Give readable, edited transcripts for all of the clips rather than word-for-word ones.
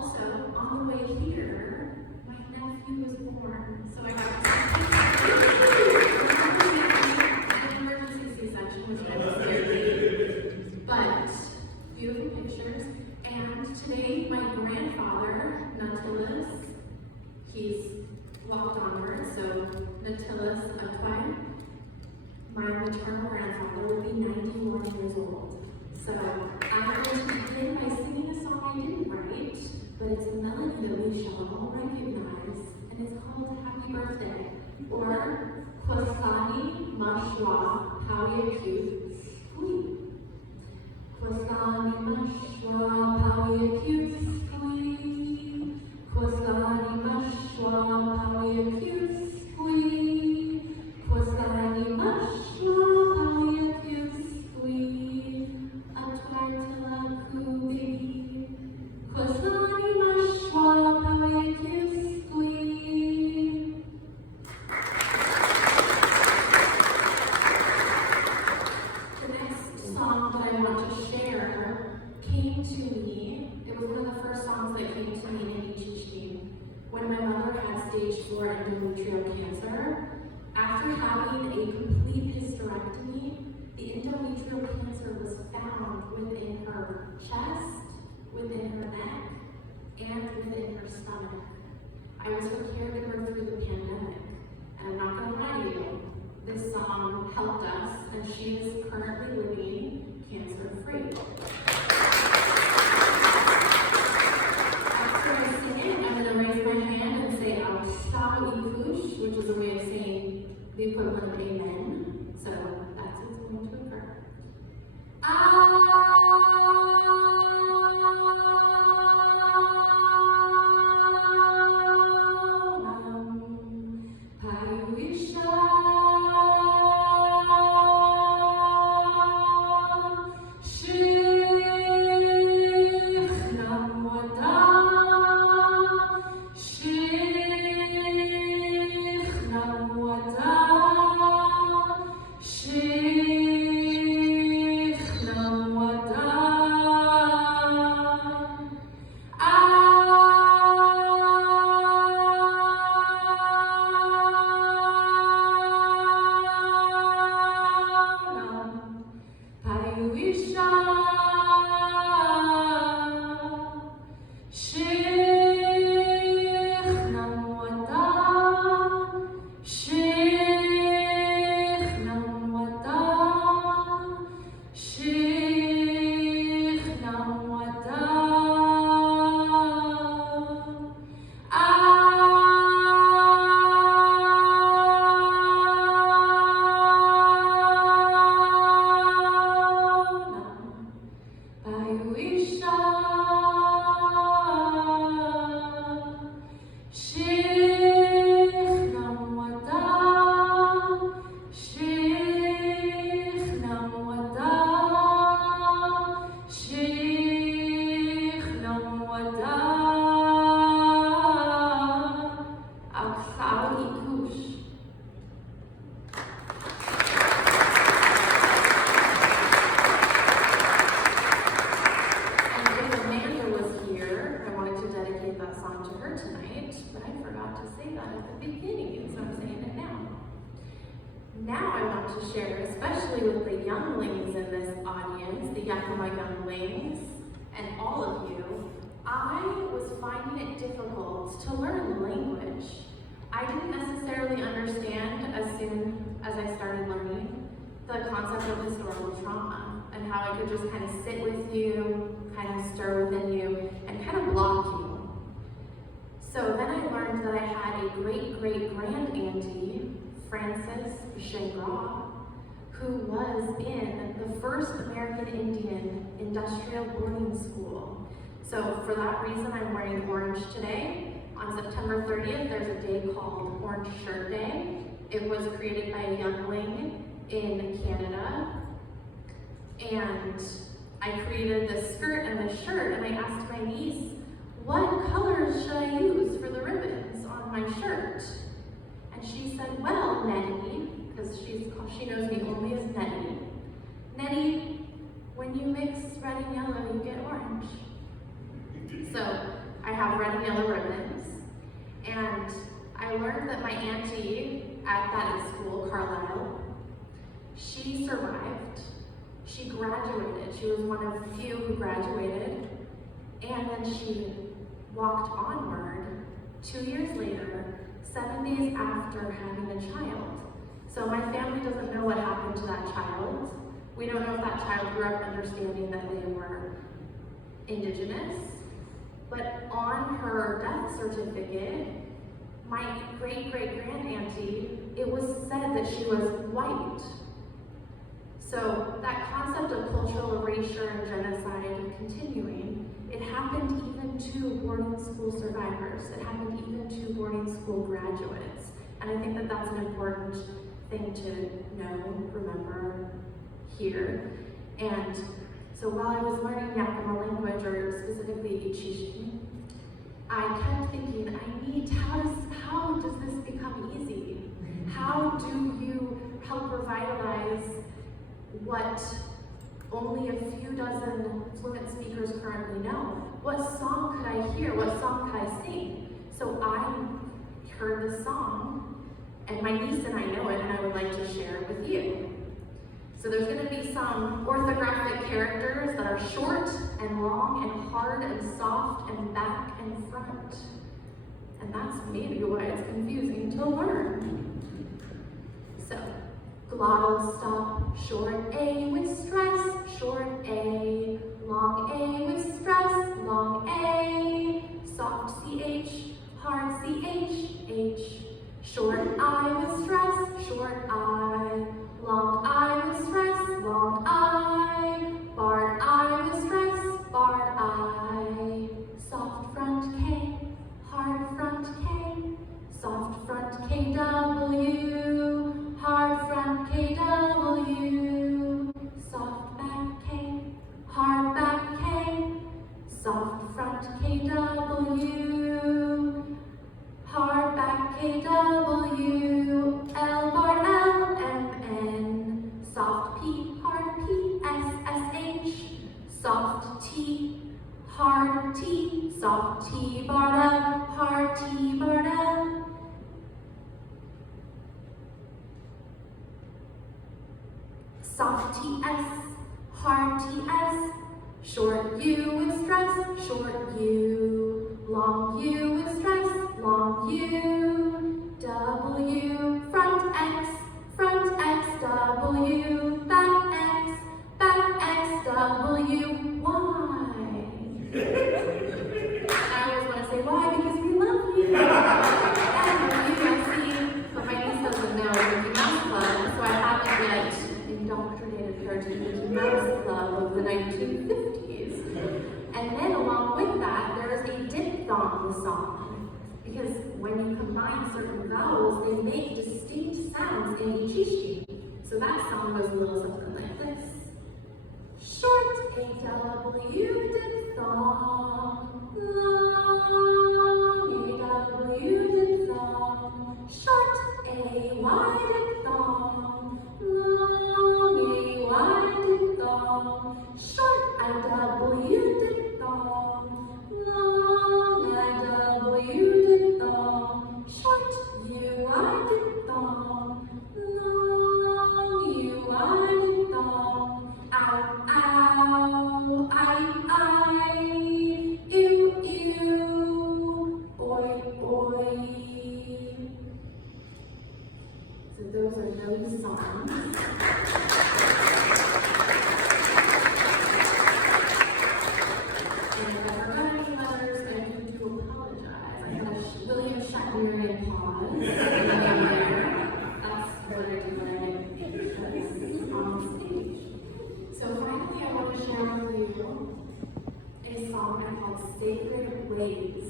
Also, on the way here, my nephew was born, so I got an emergency C-section, which I was scared. But beautiful pictures. And today, my grandfather, Nautilus, he's walked onward, so Nautilus Atwine, my maternal grandfather, will be 91 years old. So I'm going to begin by singing a song I didn't write, but it's a melody that we shall all recognize, and it's called Happy Birthday, or Kwasani Mashwa Pawyaku Skui. Kwasani Mashwa Pawyaku Skui. Kwasani Mashwa Pawyaku Skui. Kwasani Mashwa Pawyaku Skui. Atwaitala Kubi. Kwasani Mashwa Pawyaku Skui. The next song that I want to share came to me. It was one of the first songs that came to me in Ichichi when my mother had stage 4 endometrial cancer. After having a complete hysterectomy, the endometrial cancer was found within her chest, within her neck, and within her stomach. I was her caregiver through the pandemic, and I'm not going to lie to you, this song helped us, and she is currently living cancer-free. After I sing it, I'm going to raise my hand and say Akshaw Ikush, which is a way of saying the equivalent of amen. So that's what's going to occur. Now I want to share, especially with the younglings in this audience, the Yakama younglings, and all of you, I was finding it difficult to learn the language. I didn't necessarily understand as soon as I started learning the concept of historical trauma and how it could just kind of sit with you, kind of stir within you, and kind of block you. So then I learned that I had a great-great-grand-auntie, Frances Gingras, who was in the first American Indian industrial boarding school. So for that reason, I'm wearing orange today. On September 30th, there's a day called Orange Shirt Day. It was created by a youngling in Canada. And I created this skirt and this shirt, and I asked my niece, what colors should I use for the ribbons on my shirt? And she said, well, Nettie, because she knows me only as Nettie. Nettie, when you mix red and yellow, you get orange. So I red and yellow ribbons, and I learned that my auntie at that school, Carlisle, she survived. She graduated. She was one of few who graduated, and then she walked onward 2 years later, 7 days after having a child. So my family doesn't know what happened to that child. We don't know if that child grew up understanding that they were Indigenous, but on her death certificate, my great-great-grand-auntie, it was said that she was white. So that concept of cultural erasure and genocide continuing, it happened even to boarding school survivors. It happened even to boarding school graduates. And I think that that's an important thing to know, remember, here. And so while I was learning Yakama language, or specifically Ichishi, I kept thinking, how does this become easy? How do you help revitalize what only a few dozen fluent speakers currently know? What song could I hear? What song could I sing? So I heard the song, and my niece and I know it, and I would like to share it with you. So there's going to be some orthographic characters that are short and long and hard and soft and back and front. And that's maybe why it's confusing to learn. So, glottal stop, short A with stress, short A, long A with stress, long A, soft CH, hard CH, H, short I with stress, short I, long I with stress, long I, barred I with stress, barred I, soft front K, hard front K, soft front KW, hard front KW, soft back K, hard back K, soft front KW, hard back KW, L bar L M N, soft P, hard P, S S H, soft T, hard T, soft T bar L, hard T bar L. Soft TS, hard TS, short U with stress, short U, long U with stress, long U, W, front X, W, back X, W, Y. I always want to say why, because we love you. And you guys see, but my niece doesn't know Mickey Mouse Club, so I haven't yet indoctrinated her to the Mickey Mouse Club of the 1950s. And then along with that, there is a diphthong song. Because when you combine certain vowels, they make distinct sounds in Ichishi. So that song goes a little something like this. Short A-W diphthong, long A-W diphthong, short A-Y diphthong, long A-Y diphthong, short I-W diphthong, long I-W diphthong, short U-I diphthong, long U-I diphthong, ow, ow, I, ew, ew, boy, boy. So those are those songs. And if I forgot any letters, I do apologize. I had a William Shatnerian pause. That's what I do when I on stage. So finally, I want to share with you a song I called Sacred Ways.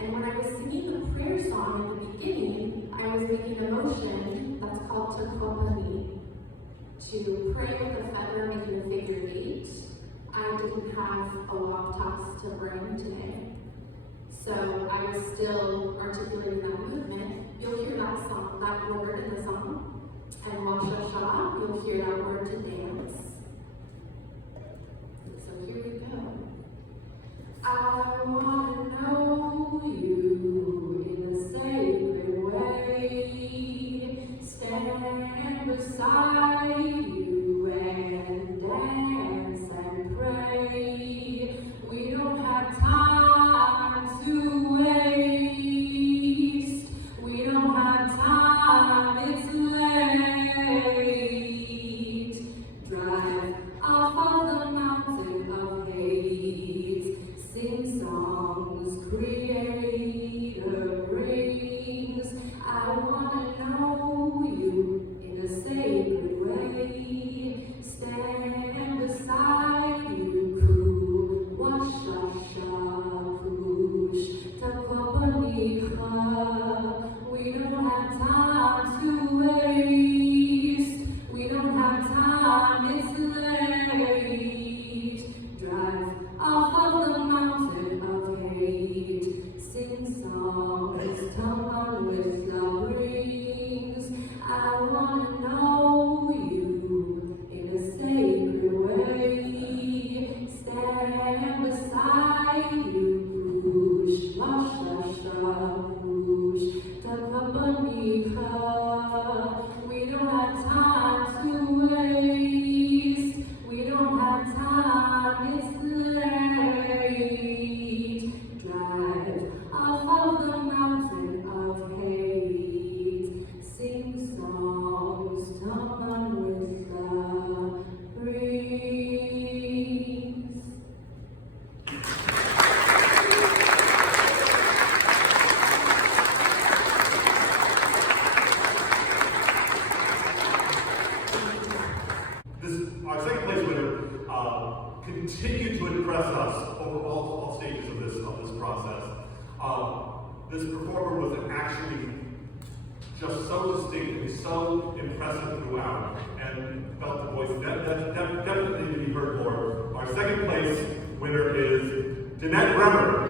And when I was singing the prayer song at the beginning, I was making a motion that's called Takopani, to pray with the feather making a figure 8. I didn't have a walk toss to bring today, so I was still articulating that movement. You'll hear that song, that word in the song, and Washa Shah, you'll hear that word to dance. So here we go. I want to know this performer was actually just so distinct and so impressive throughout, and felt the voice definitely to be heard more. Our second place winner is Jeanette Bremer.